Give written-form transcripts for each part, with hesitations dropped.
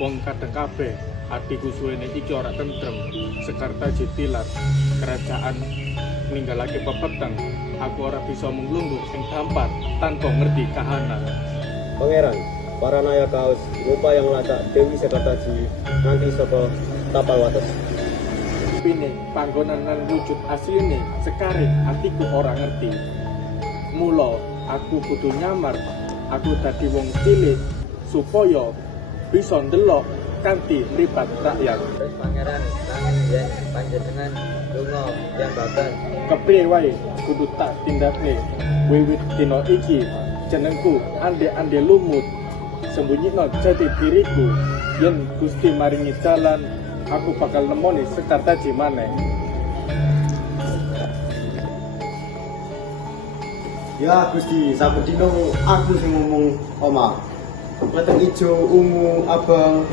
Wong kadang kabeh atiku suwene iki ora tentrem. Sekarta jitilat kerajaan ninggalake pepeteng. Aku ora bisa menglungguh sing dampar tanpa ngerti kahanan. Pangeran, para naya kaos rupa yang lacak Dewi Sekartaji nanti saka tapal wates. Pine panggonan lan wujud asline sekaring atiku ora ngerti. Mula aku kudu nyamar, aku dadi wong cilik supaya bisa ndelok kanthi mripat rakyat. Terus pangeran nanging yen panjenengan lunga yang babat Kepriye wae kudu tak tindakne. Wiwit dina iki jenengku ande-ande lumut. Sembunyikan jati diriku. Yen Gusti maringi jalan, aku bakal nemoni Sekartaji maneh. Ya Gusti, saben dina aku sing ngomong omah. Kleteng ijo, ungu, abang,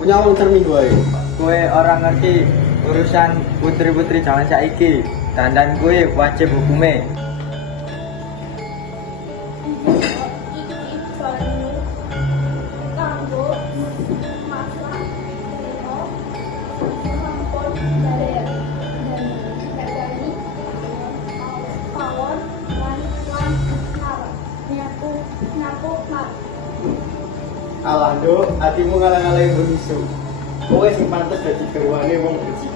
punya wong cermin wae. kowe ora ngerti urusan putri-putri jaman saiki. Dandan kowe wajib hukume. Alah nduk, atimu ngalang-alangi bunisu. Kowe sing pantes dadi garwane wong becik.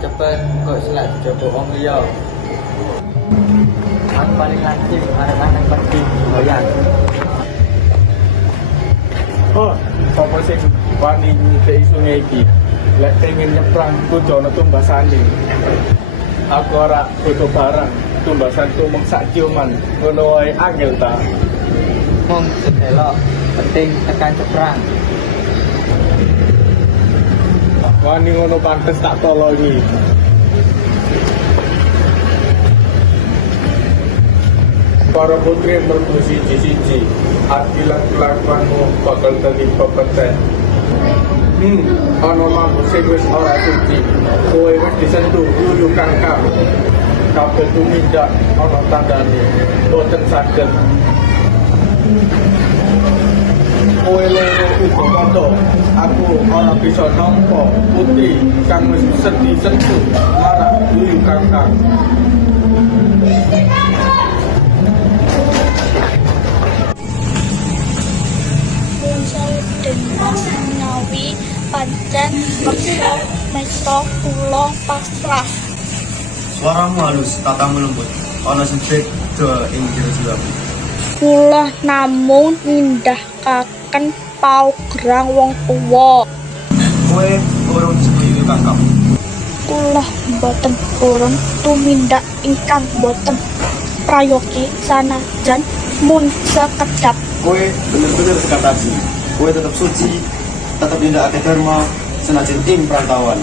Cepet kok selak dijogo wong liya. Aku paling lancip arep anak pergi goyang. Oh, sapa sing wani nyithik sungai iki? Lek pengen nyebrang kudu ana tumbasane. Aku ora butuh barang, tumbasan tumeng sak ciuman. Ngono wae angel ta. Mong sedelok penting tekan seberang. Wani ngono pantes tak tolongi. Para putri merdu siji-siji, adilan kelakuanmu bakal dadi pepeten. Ana mampu sing wis ora suci, kowe wis disentuh yuyu kangkang. Kabeh tumindak ana tandane, boten saged. Kowe loro uga padha, aku ora bisa nampa putri kang wis sedhi sentuh marang yuyu kangkang. Dengan menawi pancen kersa mesta kula pasrah. Suaramu halus, tatamu lembut. Ana sedhek ing jero-jeromu. Kula namung nindakaken paugeran wong tuwa. Kowe urung disebut kakak. Kula boten purun tumindak ingkang boten prayogi sanajan mun sekedap. Kowe bener-bener Sekartaji. Kowe tetap suci, tetap nindakake dharma senajan ing perantauan.